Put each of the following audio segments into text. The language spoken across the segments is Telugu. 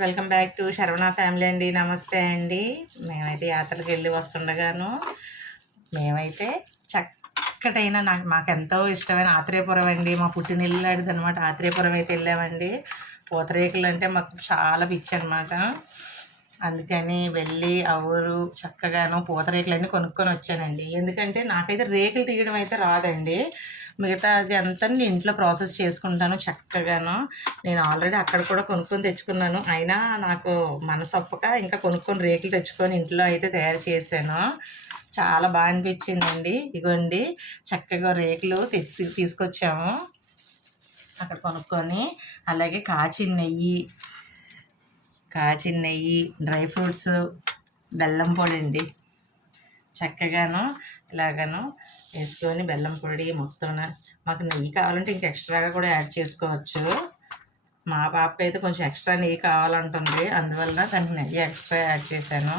Welcome back to Saravana family అండి. నమస్తే అండి. మేమైతే యాత్రలకు వెళ్ళి వస్తుండగాను మేమైతే చక్కటైన మాకు ఎంతో ఇష్టమైన ఆత్రేయపురం అండి. మా పుట్టినిల్లాడిది అనమాట. ఆత్రేయపురం అయితే వెళ్ళామండి. పూతరేకులు అంటే మాకు చాలా పిచ్చి అనమాట. అందుకని వెళ్ళి ఆ ఊరు చక్కగాను పూతరేకులన్నీ కొనుక్కొని వచ్చానండి. ఎందుకంటే నాకైతే రేకులు తీయడం అయితే రాదండి. మిగతా అది అంతా నేను ఇంట్లో ప్రాసెస్ చేసుకుంటాను చక్కగాను. నేను ఆల్రెడీ అక్కడ కూడా కొనుక్కొని తెచ్చుకున్నాను. అయినా నాకు మనసొప్పక ఇంకా కొనుక్కొని రేకులు తెచ్చుకొని ఇంట్లో అయితే తయారు చేశాను. చాలా బాగా అనిపించిందండి. ఇగోండి చక్కగా రేకులు తీసుకొచ్చాము అక్కడ కొనుక్కొని. అలాగే కాచిన నెయ్యి, డ్రై ఫ్రూట్స్, బెల్లం పొడి అండి. చక్కగాను ఇలాగను వేసుకొని బెల్లం పొడి మొత్తం. మాకు నెయ్యి కావాలంటే ఇంకా ఎక్స్ట్రాగా కూడా యాడ్ చేసుకోవచ్చు. మా పాపకి అయితే కొంచెం ఎక్స్ట్రా నెయ్యి కావాలంటుంది, అందువల్ల దానికి నెయ్యి ఎక్స్ట్రా యాడ్ చేశాను.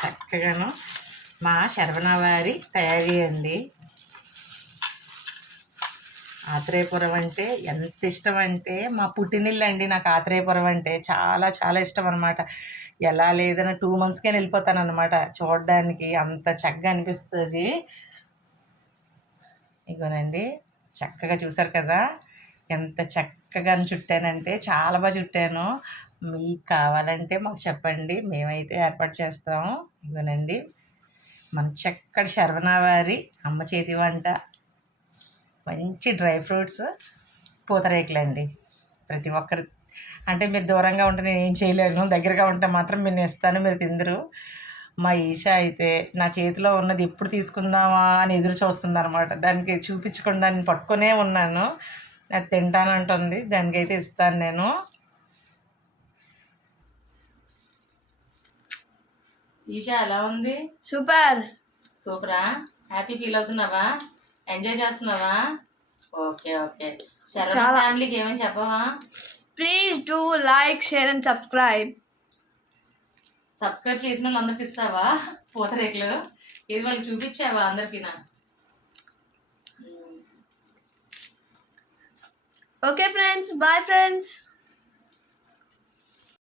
చక్కగాను మా శరవణ వారి తయారీ అండి. ఆత్రేయపురం అంటే ఎంత ఇష్టం అంటే మా పుట్టినిల్లు అండి. నాకు ఆత్రేయపురం అంటే చాలా చాలా ఇష్టం అనమాట. ఎలా లేదన్నా 2 monthsకే వెళ్ళిపోతాను అనమాట చూడడానికి. అంత చక్కగా అనిపిస్తుంది. ఇగోనండి చక్కగా చూసారు కదా ఎంత చక్కగా చుట్టానంటే చాలా బాగా చుట్టాను. మీకు కావాలంటే మాకు చెప్పండి, మేమైతే ఏర్పాటు చేస్తాము. ఇగోనండి మన చక్కటి శరవణ వారి అమ్మ చేతి వంట, మంచి డ్రై ఫ్రూట్స్, పూతరేకులండి. ప్రతి ఒక్కరు అంటే మీరు దూరంగా ఉంటే నేను ఏం చేయలేను, దగ్గరగా ఉంటే మాత్రం నేను ఇస్తాను, మీరు తిందరు. మా ఈషా అయితే నా చేతిలో ఉన్నది ఎప్పుడు తీసుకుందామా అని ఎదురు చూస్తుంది అనమాట. దానికి చూపించకుండా నేను పట్టుకునే ఉన్నాను. అది తింటానంటుంది, దానికైతే ఇస్తాను నేను. ఈషా ఎలా ఉంది? సూపరా? హ్యాపీ ఫీల్ అవుతున్నావా? ఎంజాయ్ చేస్తున్నావా? Okay okay. శరవణ ఫ్యామిలీకి ఏమని చెప్పవా? Please do like, share and subscribe చేసిన వాళ్ళు అందరికి ఇస్తావా పూతరేకులు? ఇది వాళ్ళు చూపించావా అందరికి? Okay friends, bye friends.